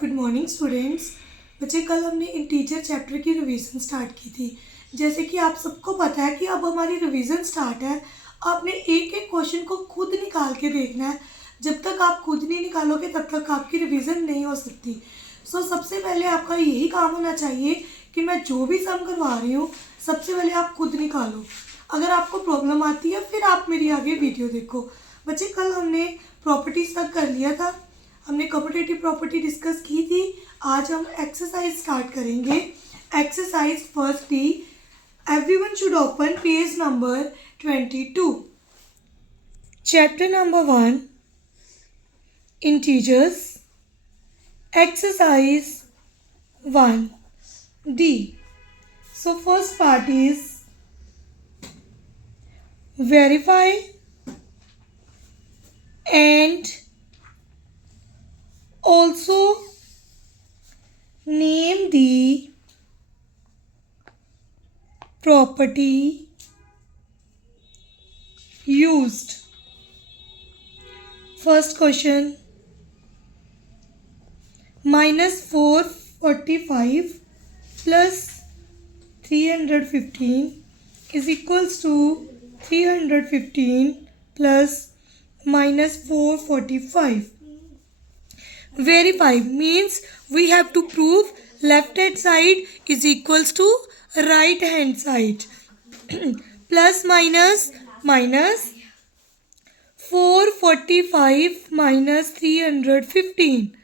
Good morning students. बच्चे कल हमने इंटीजर चैप्टर की रिवीजन स्टार्ट की थी। जैसे कि आप सबको पता है कि अब हमारी रिवीजन स्टार्ट है। आपने एक एक क्वेश्चन को खुद निकाल के देखना है। जब तक आप खुद नहीं निकालोगे तब तक आपकी रिवीजन नहीं हो सकती। सबसे पहले आपका यही काम होना चाहिए कि मैं जो भी सम करवा रही हूँ सबसे पहले आप खुद निकालो। अगर आपको प्रॉब्लम आती है फिर आप मेरी आगे वीडियो देखो। बच्चे कल हमने प्रॉपर्टीज तक कर लिया था, हमने कम्यूटेटिव प्रॉपर्टी डिस्कस की थी। आज हम एक्सरसाइज स्टार्ट करेंगे। Exercise first D, everyone should open page number 22, chapter number 1, integers, exercise 1D. So first part is verify and also name the property used. First question, minus 445 plus 315 is equals to 315 plus minus 445. Verify means we have to prove left hand side is equals to right hand side. Plus minus 445 minus 315.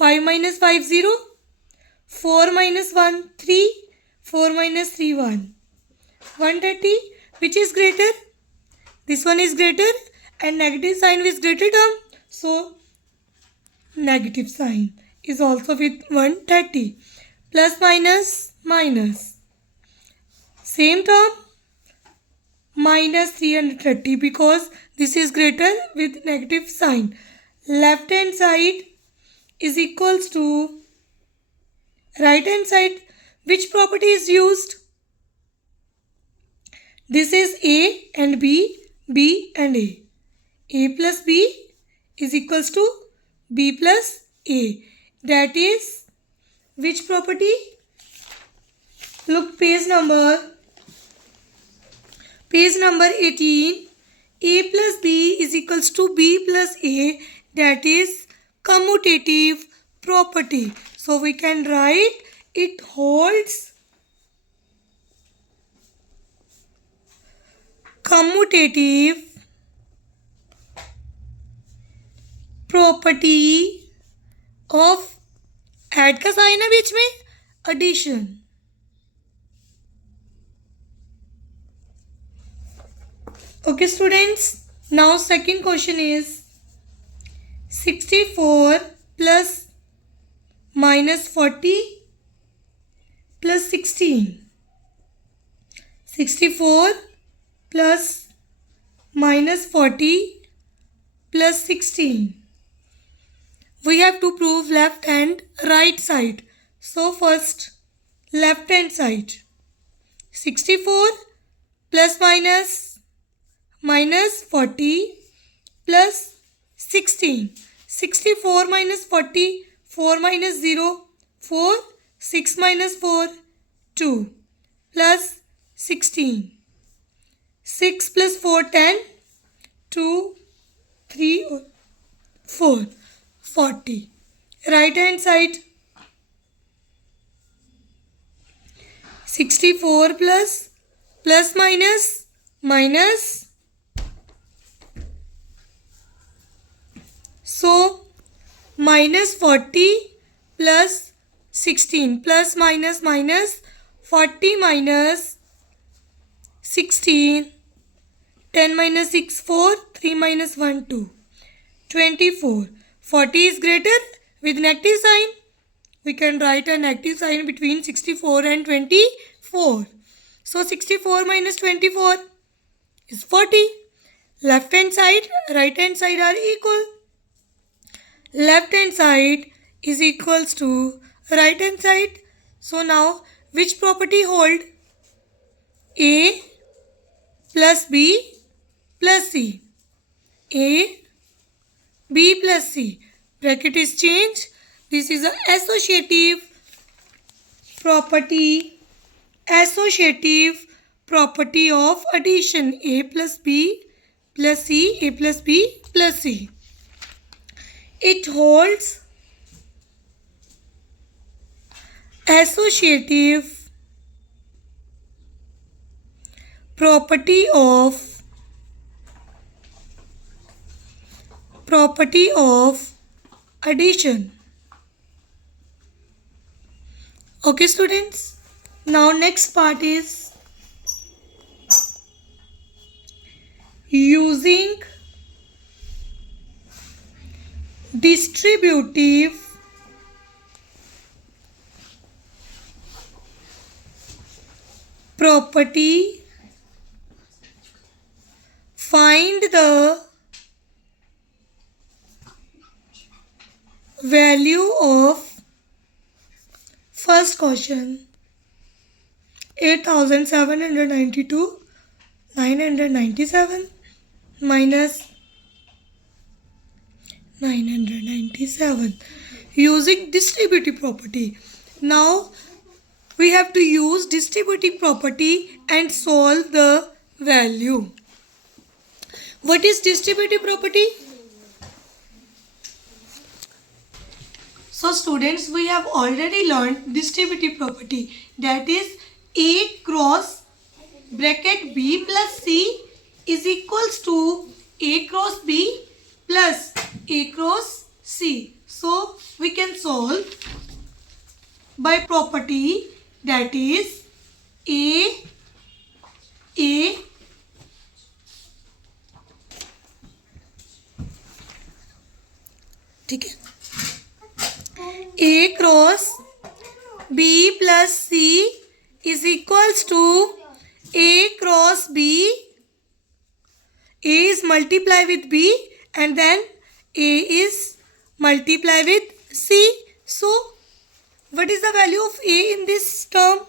5 minus 5 0. 4 minus 1 3. 4 minus 3 1. 130. Which is greater? This one is greater and negative sign is greater term. So negative sign is also with 130. Plus minus minus. Same term minus 330 because this is greater with negative sign. Left hand side is equals to right hand side. Which property is used? This is A and B, B and A. A plus B is equals to B plus A. That is which property? Look page number 18. A plus B is equals to B plus A. That is commutative property. So we can write it holds commutative property of add का sign है बीच में, addition. Okay students, now second question is 64 plus minus 40 plus 16. 64 plus minus 40 plus 16. We have to prove left and right side. So first left hand side. 64 plus minus 40 plus 16. 64 minus 40, 4 minus 0, 4, 6 minus 4, 2 plus 16. 6 plus 4, 10, 2, 3, 4, 40. Right hand side. 64 plus minus. So minus 40 plus 16 plus minus 40 minus 16. 10 minus 6 4, 3 minus 1 2. 24. 40 is greater with negative sign. We can write a negative sign between 64 and 24. So 64 minus 24 is 40. Left hand side, right hand side are equal. Left hand side is equals to right hand side. So now which property hold? A plus B plus C. A B plus C. Bracket is changed. This is a associative property. Associative property of addition. A plus B plus C, A plus B plus C. It holds associative property of addition. Okay students, now next part is using distributive property. Find the value of first question 8792 997 minus 997 using distributive property. Now we have to use distributive property and solve the value. What is distributive property? So students, we have already learned distributive property, that is A cross bracket B plus C is equals to A cross B plus A cross C. So we can solve by property, that is A ठीक है, A cross B plus C is equals to A cross B. A is multiply with B and then A is multiply with C. So what is the value of A in this term?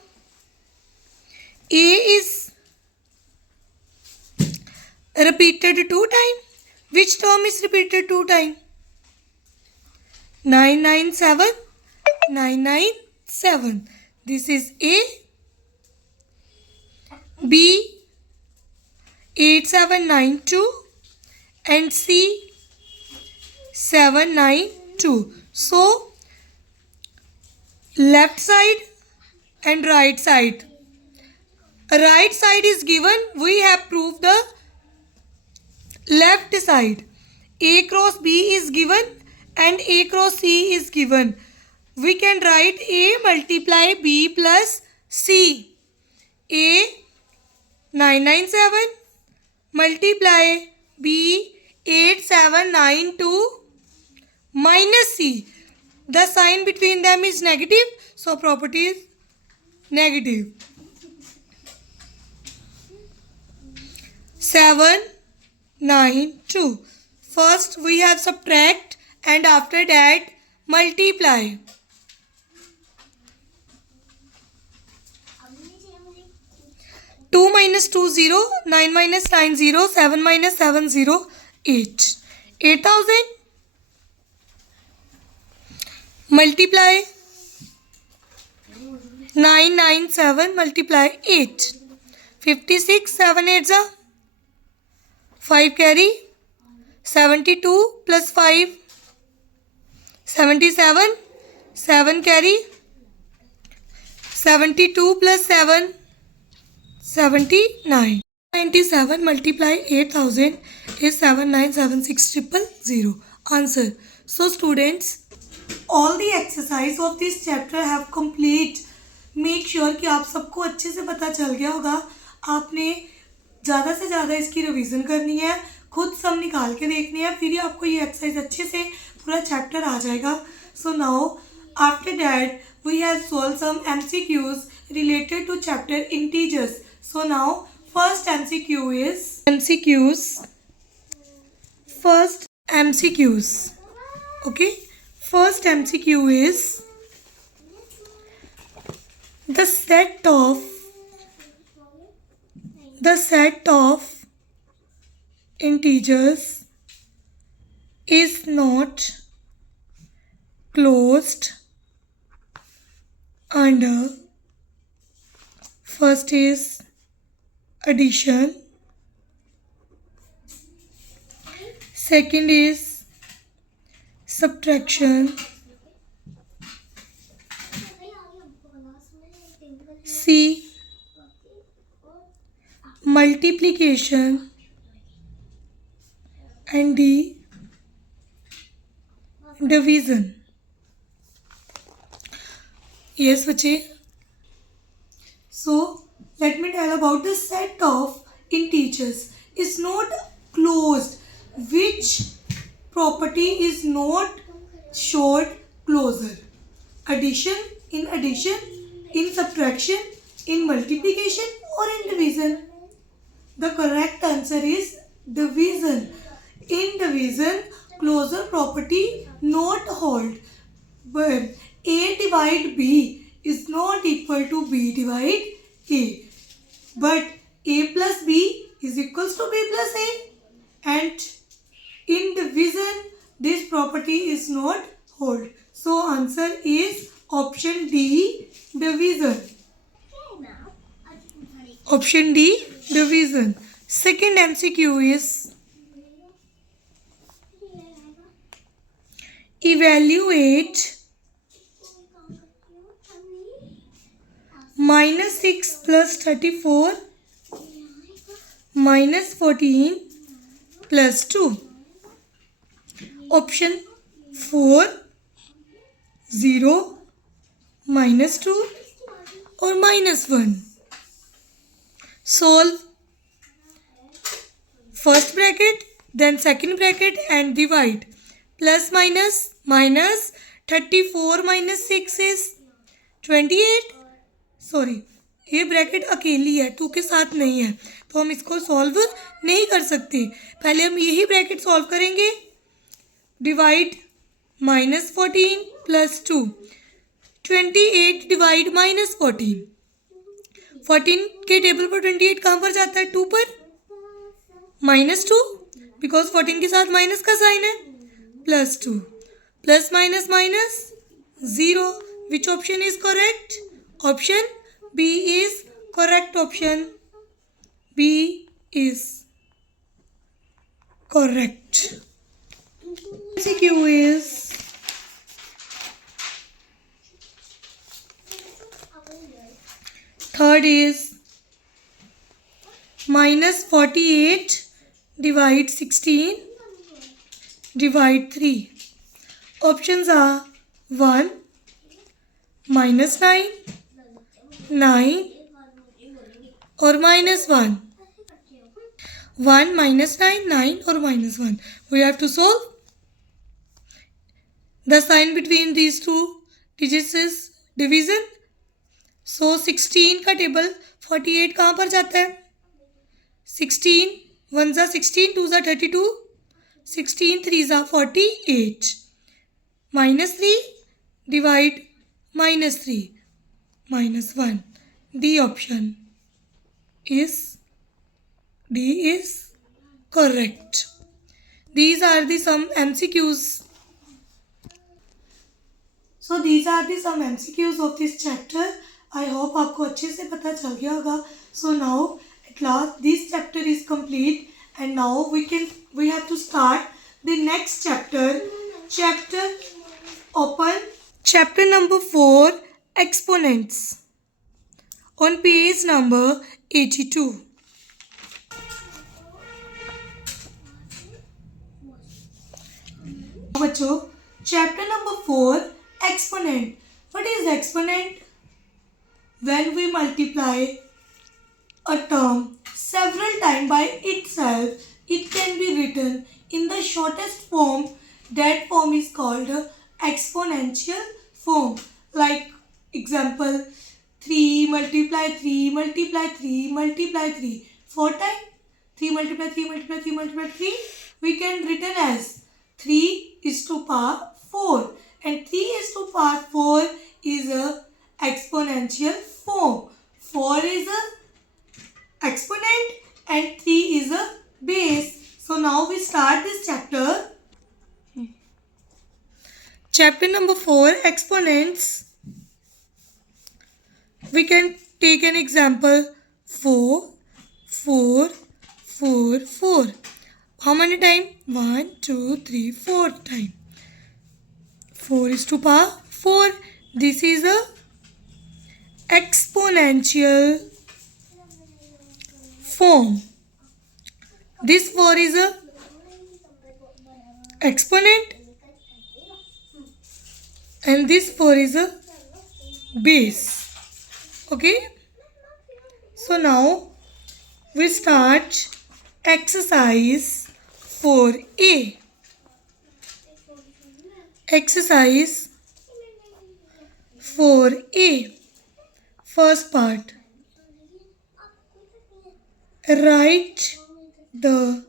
A is repeated 2 times. Which term is repeated 2 times? 997, 997. This is A. B 8792 and C 792. So left side and right side. Right side is given. We have proved the left side. A cross B is given and A cross C is given. We can write A multiply B plus C. A 997 multiply B 8792 minus C. The sign between them is negative, so property is negative. 792. First we have subtract and after that multiply. Two minus 2 0, 9 minus 9 0, 7 minus 7 0, 8. 8000 multiply 997 multiply 8. 56, 7 8 5 carry. 72 plus 5 77, 7 carry. 72 plus 7 79. 97 multiply 8000 is 7976000. Answer. So students, all the exercise of this chapter have complete. Make sure कि आप सबको अच्छे से पता चल गया होगा. आपने ज़्यादा से ज़्यादा इसकी रिवीजन करनी है, खुद सम निकाल के देखनी है, फिर ही आपको ये एक्सरसाइज अच्छे से पूरा चैप्टर आ जाएगा. So now after that we have solve some MCQs related to chapter integers. So now first MCQ is first MCQs. Okay, first MCQ is the set of integers is not closed under. First is addition, second is subtraction, C multiplication, and D division. Yes, बच्चे. So let me tell about the set of integers is not closed. Which property is not showed closer? Addition, in subtraction, in multiplication, or in division? The correct answer is division. In division, closure property not hold. But A divide B is not equal to B divide A. But A plus B is equals to B plus A. And in division, this property is not hold. So answer is option D, division. Option D, division. Second MCQ is evaluate -6 plus 34 minus 14 plus 2. Option 4, 0, -2 or -1. Solve first bracket, then second bracket and divide. Plus minus 34 minus 6 is 28. Sorry, ये bracket अकेली है, 2 के साथ नहीं है, तो हम इसको सॉल्व नहीं कर सकते. पहले हम यही ब्रैकेट सॉल्व करेंगे. Divide -14 plus 2. 28 डिवाइड -14. 14 के टेबल पर 28 कहाँ पर जाता है? 2 पर. -2 बिकॉज 14 के साथ माइनस का साइन है. +2 plus minus minus 0. Which option is correct? Option B is correct option. B is correct. MCQ is third is -48 divide 16 divide 3. Options are 1 -9 9 or -1. 1 -9 9 or -1. We have to solve. The sign between these two digits is division. So 16 का table 48 कहाँ पर जाता है? 16 1 जा 16 2 जा 32 16 3 जा 48. -3 divide -3 -1. D option is D is correct. These are the some MCQs. So these are the some MCQs of this chapter. I hope आपको अच्छे से पता चल गया होगा. So now at last this chapter is complete and now we have to start the next chapter. Chapter number 4, exponents. On page number 82. बच्चों, chapter number 4, exponent. What is exponent? When we multiply a term several times by itself, it can be written in the shortest form. That form is called exponential form. Like example, 3 multiply 3 multiply 3 multiply 3. 4 times 3 multiply 3 multiply 3 multiply 3. We can written as 3 is to power 4. And 3 is to power 4 is a exponential form. 4 is a exponent and 3 is a base. So now we start this chapter. Chapter number 4, exponents. We can take an example. 4, 4, 4, 4. How many times? 1, 2, 3, 4 times. 4 is to power 4. This is a exponential form. This 4 is a exponent and this 4 is a base. Okay, so now we start exercise 4a. Exercise 4a. First part. Write the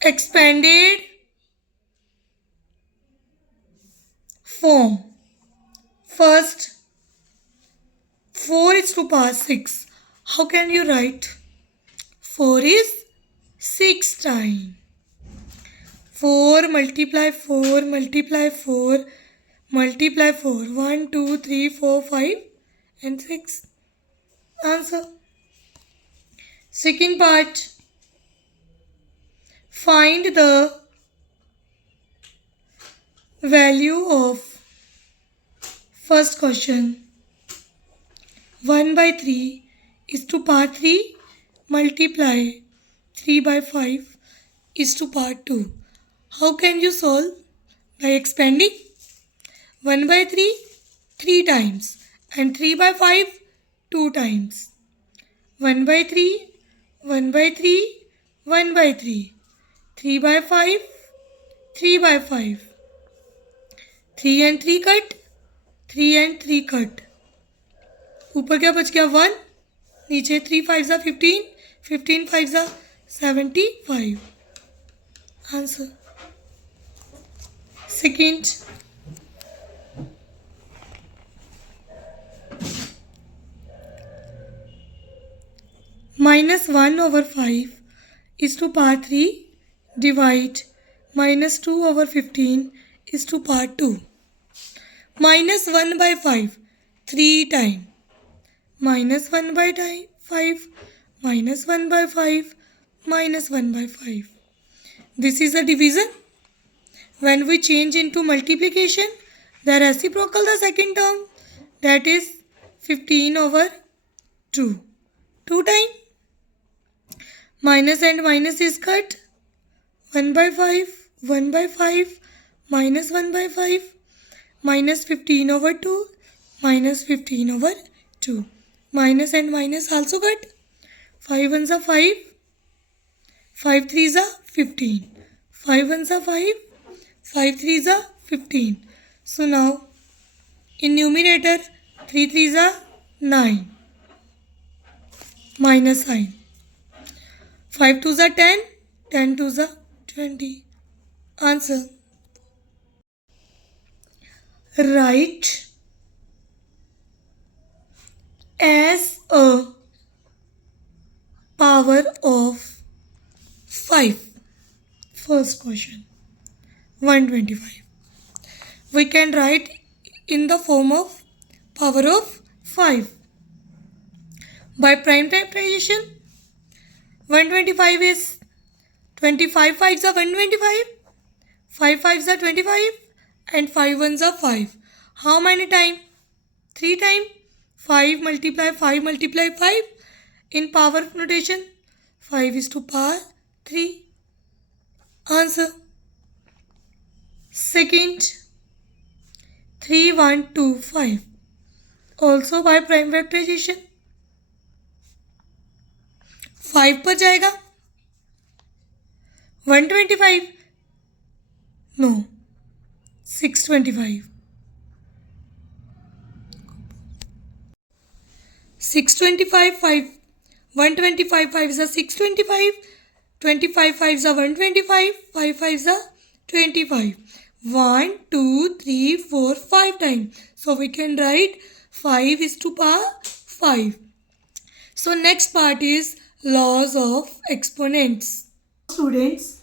expanded form. First, 4 is to power 6. How can you write? 4 is 6 times. 4 multiply 4 multiply 4 multiply 4. 1, 2, 3, 4, 5 and 6. Answer. Second part. Find the value of first question. 1 by 3 is to power 3 multiply 3 by 5 is to power 2. How can you solve? By expanding 1 by 3 3 times and 3 by 5 2 times. 1 by 3 1 by 3 1 by 3 3 by 5 3 by 5. 3 and 3 cut, 3 and 3 cut. ऊपर क्या बच गया 1, नीचे 3 5 15, 15 5 75. Answer. Second. Minus 1 over 5 is to power 3 divide minus 2 over 15 is to power 2. Minus 1 by 5 3 times. Minus 1 by 5 minus 1 by 5 minus 1 by 5. This is a division. When we change into multiplication, the reciprocal the second term, that is 15 over 2. 2 times. Minus and minus is cut. 1 by 5, 1 by 5, minus 1 by 5, minus 15 over 2, minus 15 over 2. Minus and minus also cut. 5 ones are 5, 5 threes are 15. 5 ones are 5, 5 threes are 15. So now, in numerator, 3 threes are 9. Minus sign. 5 twos are 10, 10 twos are 20. Answer. Write as a power of 5. First question. 125. We can write in the form of power of 5. By prime factorization, 125 is 25 5s are 125, 5 5s are 25 and 5 1s are 5. How many times? 3 times. 5 multiply 5 multiply 5. In power notation, 5 is to power 3. Answer. Second, 3 1 2 5. Also by prime factorization. 5 पर जाएगा. 125. No. 625. 625 5. 125 5s are 625. 25 5s are 125. 5 5s are 25. 1 2 3 4 5 times. So we can write 5 is to power 5. So next part is laws of exponents. Students,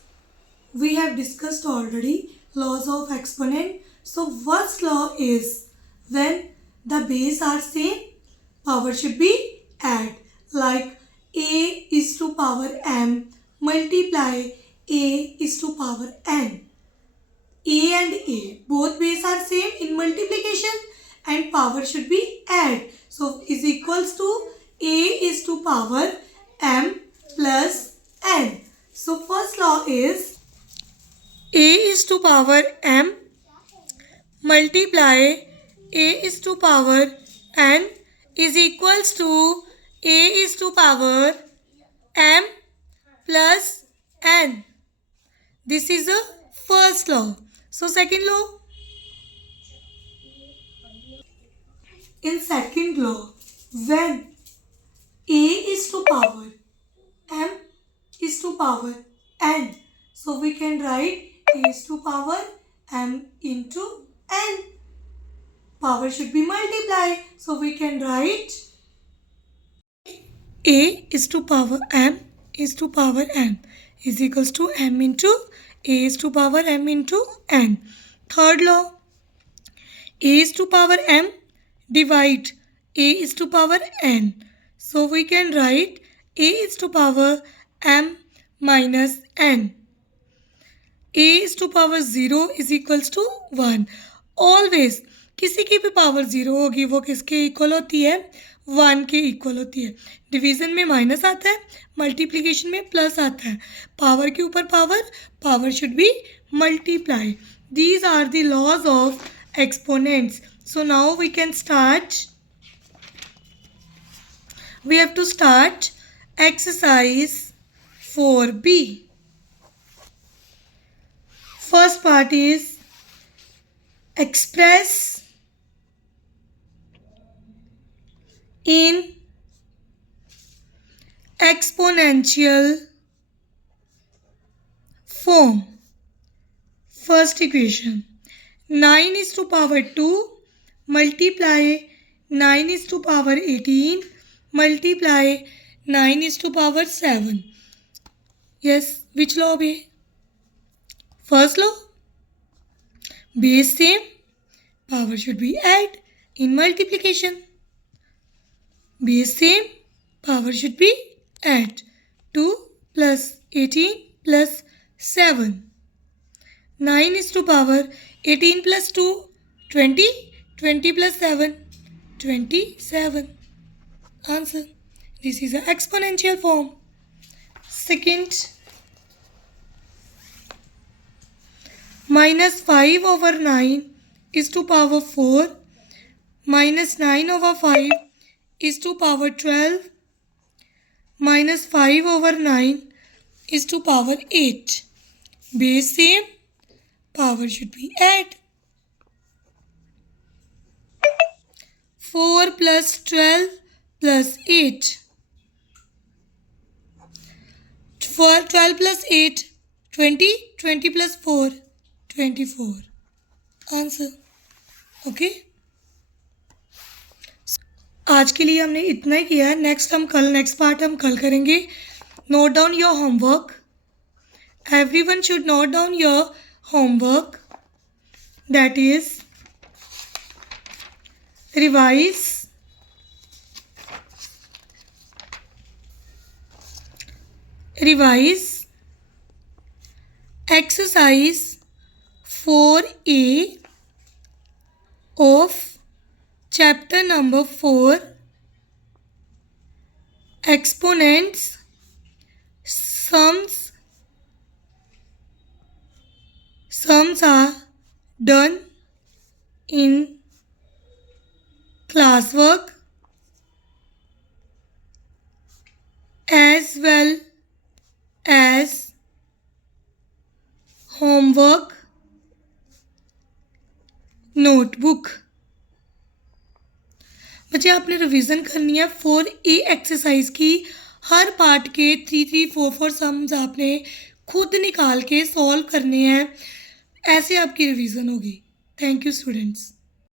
we have discussed already laws of exponent. So first law is when the base are same, power should be add. Like a is to power m multiply a is to power n. A and A both base are same in multiplication and power should be add. So is equals to A is to power m plus n. So first law is A is to power m multiply A is to power n is equals to A is to power m plus n. This is the first law. So second law. In second law, when A is to power m is to power n, so we can write A is to power m into n. Power should be multiplied, so we can write A is to power m is to power n is equals to m into A is to power m into n. Third law, A is to power m divide A is to power n. So we can write A is to power m minus n. A is to power 0 is equals to 1. Always किसी की भी power 0 होगी वो किसके equal होती है, 1 के equal होती है. डिवीज़न में माइनस आता है, मल्टीप्लिकेशन में प्लस आता है. पावर के ऊपर power should be multiply. These are the laws of exponents. So now we can start. We have to start exercise 4B. First part is express in exponential form. First equation, 9 is to power 2 multiply 9 is to power 18 multiply 9 is to power 7. Yes, which law be? First law. Base same, power should be add in multiplication. Base same, power should be add. 2 plus 18 plus 7. 9 is to power 18 plus 2, 20. 20 plus 7, 27. Answer. This is an exponential form. Second, minus 5 over 9 is to power 4 minus 9 over 5 is to power 12 minus 5 over 9 is to power 8. Base same, power should be add. 4 plus 12 plus 8. 12 plus 8, 20. 20 plus 4, 24. Answer. Okay, आज के लिए हमने इतना ही किया है. Next part हम कल करेंगे. Note down your homework. Everyone should note down your homework. That is revise exercise 4A of chapter number 4 exponents. Sums are done in classwork as well as homework notebook. बच्चे आपने revision करनी है 4A exercise की. हर part के 3 3 4 4 sums आपने खुद निकाल के सॉल्व करने हैं. ऐसे आपकी रिवीजन होगी. Thank you students.